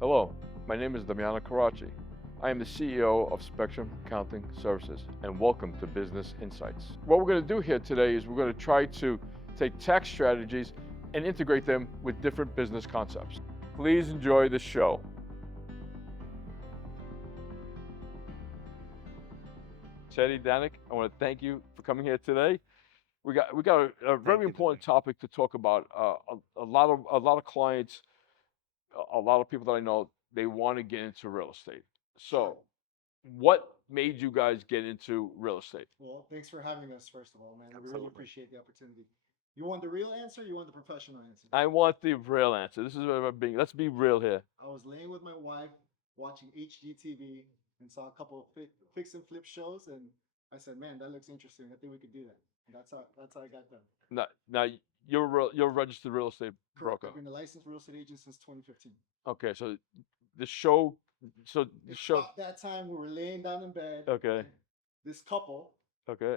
Hello, my name is Damiano Karachi. I am the CEO of Spectrum Accounting Services, and welcome to Business Insights. What we're going to do here today is we're going to try to take tax strategies and integrate them with different business concepts. Please enjoy the show. Teddy, Danek, I want to thank you for coming here today. We got a Thank very you, important Danek. topic to talk about. A lot of clients, a lot of people that I know, they want to get into real estate. Sure. So, what made you guys get into real estate? Well, thanks for having us, first of all, man. We really Absolutely. appreciate the opportunity. You want the real answer? You want the professional answer? I want the real answer. This is what I'm being. Let's be real here. I was laying with my wife watching HGTV and saw a couple of fix and flip shows, and I said, "Man, that looks interesting. I think we could do that." And that's how I got done. Now you're a registered real estate Correct. broker. I've been a licensed real estate agent since 2015. Okay, so the show, so the It's show. about that time we were laying down in bed, Okay, and this couple okay.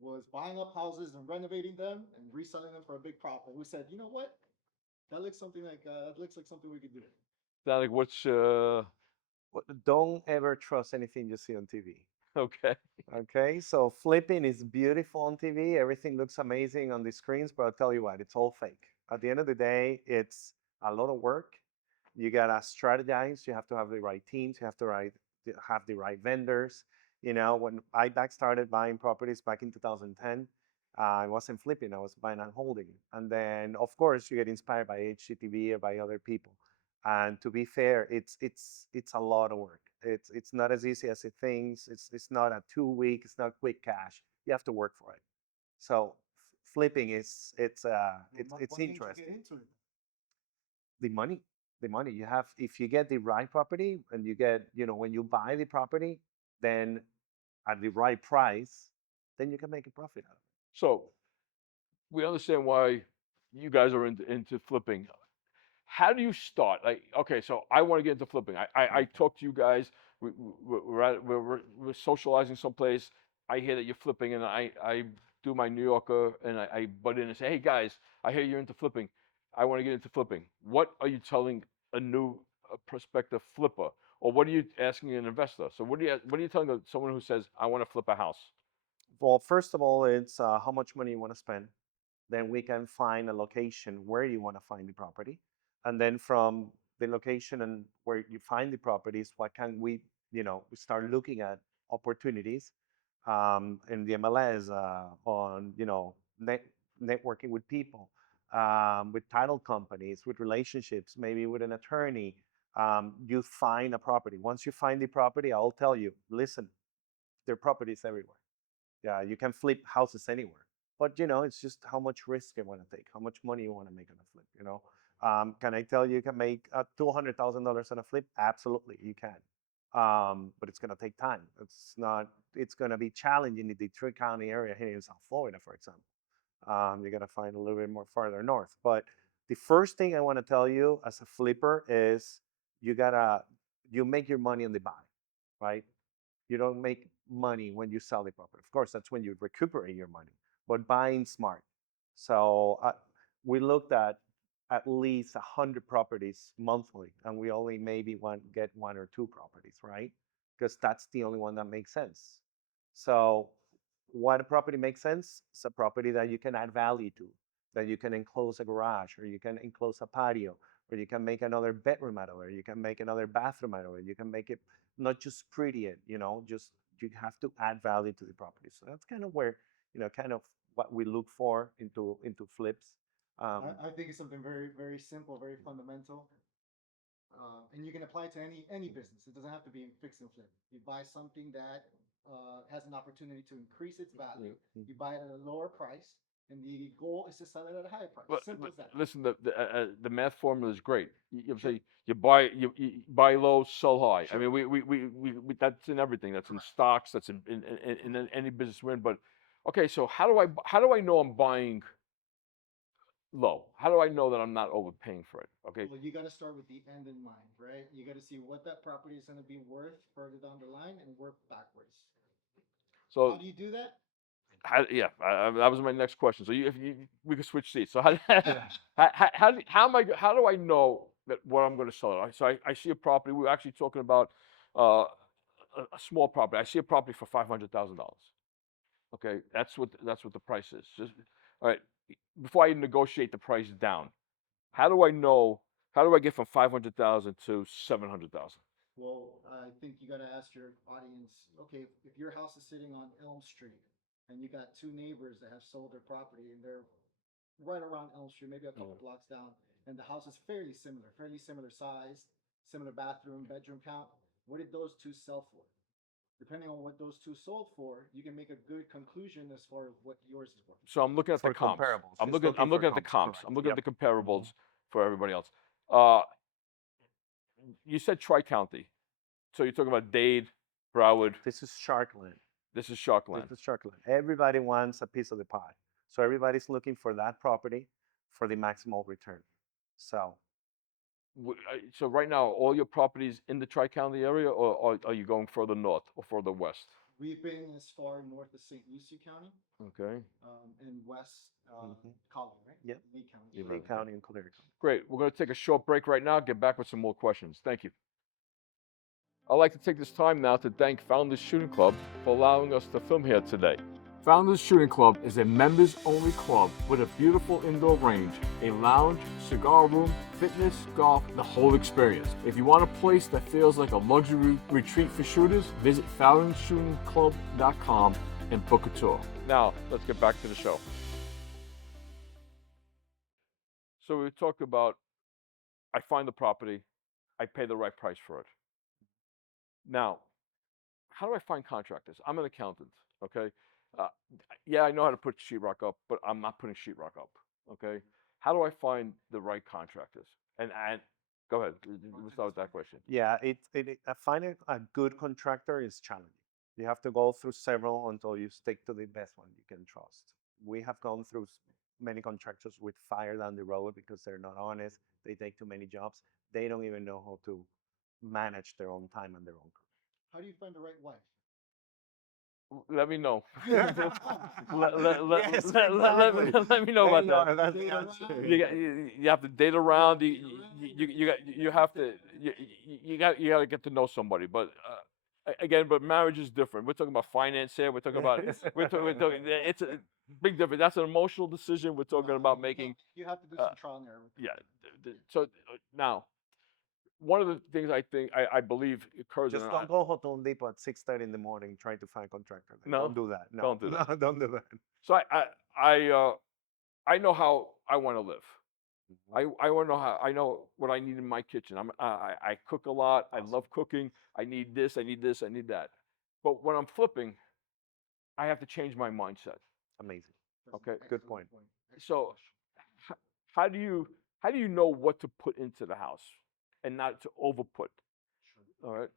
was buying up houses and renovating them and reselling them for a big profit. We said, you know what? That looks like something we could do. Like what's Don't ever trust anything you see on TV. okay. Okay, so flipping is beautiful on TV. Everything looks amazing on the screens, but I'll tell you what, it's all fake. At the end of the day, it's a lot of work. You gotta strategize. You have to have the right teams. You have to have the right vendors. You know, when I back started buying properties back in 2010, I wasn't flipping. I was buying and holding. And then, of course, you get inspired by HGTV or by other people. And to be fair, it's a lot of work. It's not as easy as it thinks. It's not a 2 week. It's not quick cash. You have to work for it. So flipping is it's What made you get interesting. into it? The money, the money you have, if you get the right property and you get, when you buy the property, then at the right price, then you can make a profit out of So we understand why you guys are into flipping. How do you start? Like, okay, so I want to get into flipping. I it. talk to you guys. We're socializing someplace. I hear that you're flipping, and I do my New Yorker, and I butt in and say, hey guys, I hear you're into flipping. I want to get into flipping. What are you telling a new prospective flipper, or what are you asking an investor? So what are you telling someone who says I want to flip a house? Well, first of all, it's how much money you want to spend. Then we can find a location where you want to find the property. And then from the location and where you find the properties, what can we start looking at opportunities in the MLS, on, networking with people, with title companies, with relationships, maybe with an attorney. You find a property. Once you find the property, I'll tell you, listen, there are properties everywhere. Yeah, you can flip houses anywhere. But it's just how much risk you want to take, how much money you want to make on a flip. Can I tell you can make $200,000 on a flip? Absolutely, you can. But it's gonna take time. It's not. It's gonna be challenging in the Tri-County area here in South Florida, for example. You gotta find a little bit more farther north. But the first thing I want to tell you as a flipper is you gotta you make your money on the buy, right? You don't make money when you sell the property. Of course, that's when you recuperate your money, but buying smart. So we looked at least 100 properties monthly, and we only maybe get one or two properties, right? Because that's the only one that makes sense. So what a property makes sense? It's a property that you can add value to, that you can enclose a garage, or you can enclose a patio, or you can make another bedroom out of it, you can make another bathroom out of it, you can make it not just pretty it, just you have to add value to the property. So that's kind of where, kind of what we look for into flips. Um, I think it's something very, very simple, very fundamental, and you can apply it to any business. It doesn't have to be in fix and flip. You buy something that has an opportunity to increase its value. mm, You buy it at a lower price, and the goal is to sell it at a higher price. But, Simple as that. listen, the math formula is great. You Sure. say you buy low, sell high. I Sure. mean, we that's in everything. That's in Correct. stocks. That's in any business we're in. But okay, so how do I know I'm buying low? How do I know that I'm not overpaying for it? Okay, Well, you got to start with the end in mind, right? You got to see what that property is going to be worth further down the line and work backwards. How so do you do that? yeah, that was my next question. So if we could switch seats. So how yeah. how do I know that what I'm going to sell it. So I see a property. We were actually talking about uh, a small property. I see a property for $500,000. Okay, that's what the price is. Just all right. Before I negotiate the price down, how do I know? How do I get from 500,000 to 700,000? Well, I think you got to ask your audience, okay, if your house is sitting on Elm Street and you got two neighbors that have sold their property and they're right around Elm Street, maybe a couple blocks down, and the house is fairly similar size, similar bathroom, bedroom count. What did those two sell for? Depending on what those two sold for, you can make a good conclusion as far as what yours is worth. So I'm looking at the For comps. comparables, I'm he's looking. I'm looking for looking at the comps. comps. Correct. I'm looking at Yep. the comparables Mhm. for everybody else. Uh, you said Tri County, so you're talking about Dade, Broward. This is Sharkland. This is Sharkland. This is Sharkland. Everybody wants a piece of the pie. So everybody's looking for that property for the maximal return. So So right now, all your properties in the Tri County area, or are you going further north or further west? We've been as far north as St. Lucie County Okay. and west mhm. Collier, right? Yep. Lee County. You Lee okay. County and Collier County. Great. We're going to take a short break right now. Get back with some more questions. Thank you. I'd like to take this time now to thank Founders Shooting Club for allowing us to film here today. Founders Shooting Club is a members only club with a beautiful indoor range, a lounge, cigar room, fitness, golf, the whole experience. If you want a place that feels like a luxury retreat for shooters, visit foundersshootingclub.com and book a tour. Now, let's get back to the show. So we talked about I find the property, I pay the right price for it. Now, how do I find contractors? I'm an accountant, okay? Uh, yeah, I know how to put sheetrock up, but I'm not putting sheetrock up, okay? How do I find the right contractors? And go ahead, we'll start with that question. Yeah, finding a good contractor is challenging. You have to go through several until you stick to the best one you can trust. We have gone through many contractors with fire down the road because they're not honest. They take too many jobs. They don't even know how to manage their own time and their own How do you find the right wife? Let me know. Yes, exactly. Let me know about that. That's the Date answer. around. You have to date around. Date around. You have to you got to get to know somebody. But again, but marriage is different. We're talking about finance here. We're talking. It's a big difference. That's an emotional decision. We're talking about making. You have to do Uh, some trial and error. yeah. So now, one of the things I believe occurs in Just don't go Home Depot at 6:30 in the morning trying to find contractor. no, Don't do that. No, don't do that. no, don't do that. So I know how I want to live. I want to know how I know what I need in my kitchen. I cook a lot. I Awesome. love cooking. I need this. I need this. I need that. But when I'm flipping, I have to change my mindset. Amazing. That's an Okay. Good excellent point. Excellent So question. how do you know what to put into the house and not to overput? Sure. All right.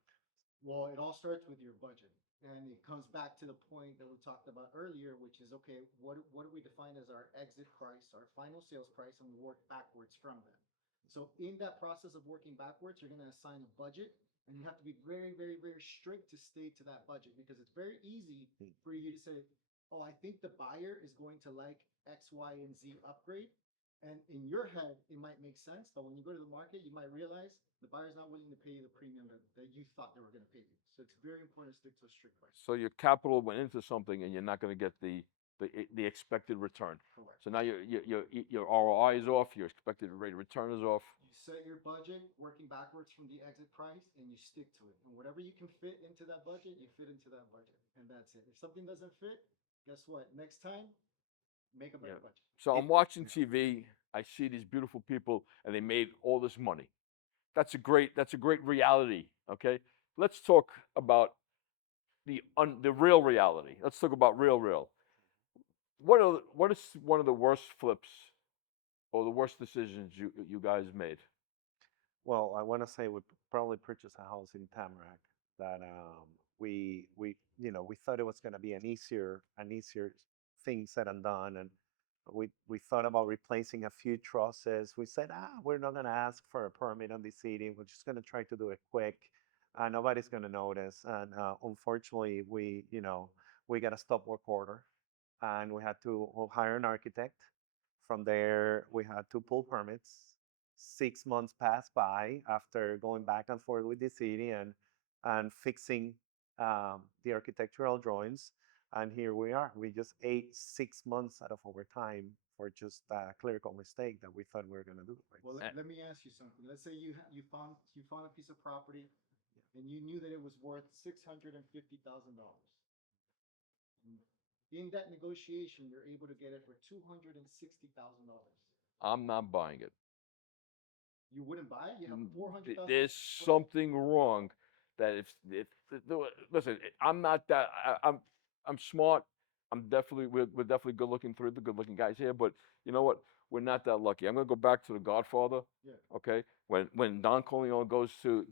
Well, it all starts with your budget. And it comes back to the point that we talked about earlier, which is okay, what do we define as our exit price, our final sales price, and we work backwards from that. So in that process of working backwards, you're going to assign a budget, and you have to be very, very, very strict to stay to that budget because it's very easy Mm. for you to say, "Oh, I think the buyer is going to like X, Y, and Z upgrade." And in your head, it might make sense, but when you go to the market, you might realize the buyer's not willing to pay you the premium that you thought they were going to pay you. So it's very important to stick to a strict price. So your capital went into something and you're not going to get the expected return. Correct. So now your ROI is off. Your expected rate of return is off. You set your budget working backwards from the exit price and you stick to it. And whatever you can fit into that budget, you fit into that budget. And that's it. If something doesn't fit, guess what? Next time, make a better Yeah. budget. So It, I'm watching TV. I see these beautiful people, and they made all this money. That's a great reality. Okay, let's talk about the real reality. Let's talk about real. What is one of the worst flips or the worst decisions you guys made? well, I want to say we probably purchased a house in Tamarack that we thought it was going to be an easier thing said and done, and we thought about replacing a few trusses. We said, we're not going to ask for a permit on the city. We're just going to try to do it quick. Nobody's going to notice. And unfortunately, we got a stop work order, and we had to hire an architect. From there, we had to pull permits. 6 months passed by after going back and forth with the city and fixing the architectural drawings. And here we are. We just ate 6 months out of our time for just a clerical mistake that we thought we were going to do. Right? Well, Eh. let me ask you something. Let's say you found a piece of property, and you knew that it was worth $650,000. In that negotiation, you're able to get it for $260,000. I'm not buying it. You wouldn't buy it? You have 400,000. There's something wrong. That if listen, I'm not that. I'm smart. We're definitely good looking, three of the good looking guys here. But you know what? We're not that lucky. I'm gonna go back to The Godfather. Yeah. Okay, when Don Corleone goes to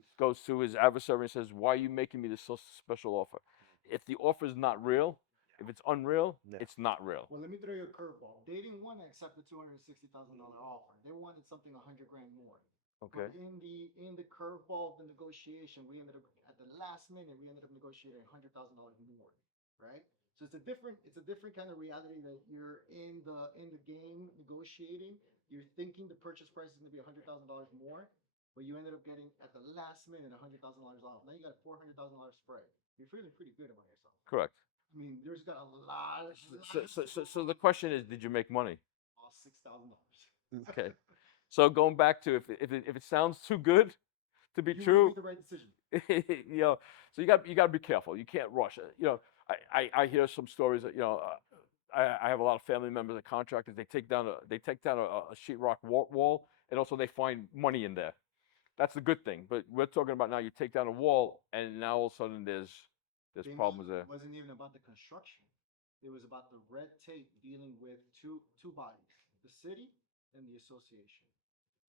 his adversary and says, "Why are you making me this so special offer? If the offer is not real, if it's unreal, Yeah. it's not real." Well, let me throw you a curveball. They didn't want to accept the $260,000 offer. They wanted something 100 grand more. Okay. But in the curveball of the negotiation, we ended up at the last minute we ended up negotiating $100,000 more, right? So it's a different kind of reality that you're in the game negotiating. You're thinking the purchase price is going to be $100,000 more, but you ended up getting at the last minute $100,000 off. Now you got a $400,000 spread. You're feeling pretty good about yourself. Correct. I mean, there's got a lot of So the question is, did you make money? lost $6,000. Okay. So going back to if it sounds too good to be You true, made the right decision. you know, so you got to be careful. You can't rush it. You know, I hear some stories that I have a lot of family members and contractors. They take down a sheetrock wall, and also they find money in there. That's the good thing. But we're talking about now. You take down a wall, and now all of a sudden there's problems there. It wasn't even about the construction. It was about the red tape dealing with two bodies, the city and the association.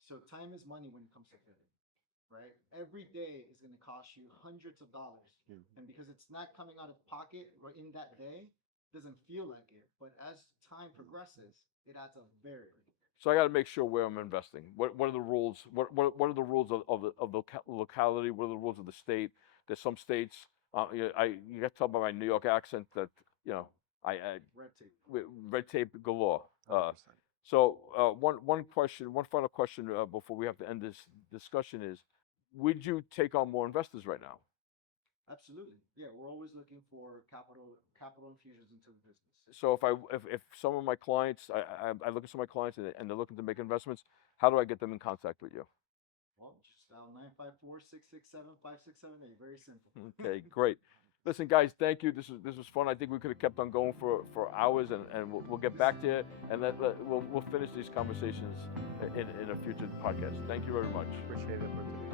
So time is money when it comes to fitting, right? Every day is going to cost you hundreds of dollars, and because it's not coming out of pocket right in that day, it doesn't feel like it. But as time progresses, it adds up very quickly. So I got to make sure where I'm investing. What are the rules? What are the rules of the locality? What are the rules of the state? There's some states. You got to talk about my New York accent. That you know I Red tape. red tape galore. 100%. So one question, one final question before we have to end this discussion is: would you take on more investors right now? Absolutely. Yeah, we're always looking for capital infusions into the business. So if some of my clients, I look at some of my clients and they're looking to make investments, how do I get them in contact with you? Well, just dial 954-667-5678. Very simple. Okay, great. Listen, guys, thank you. This was fun. I think we could have kept on going for hours, and we'll get back to you, and we'll finish these conversations in a future podcast. Thank you very much. Appreciate the opportunity.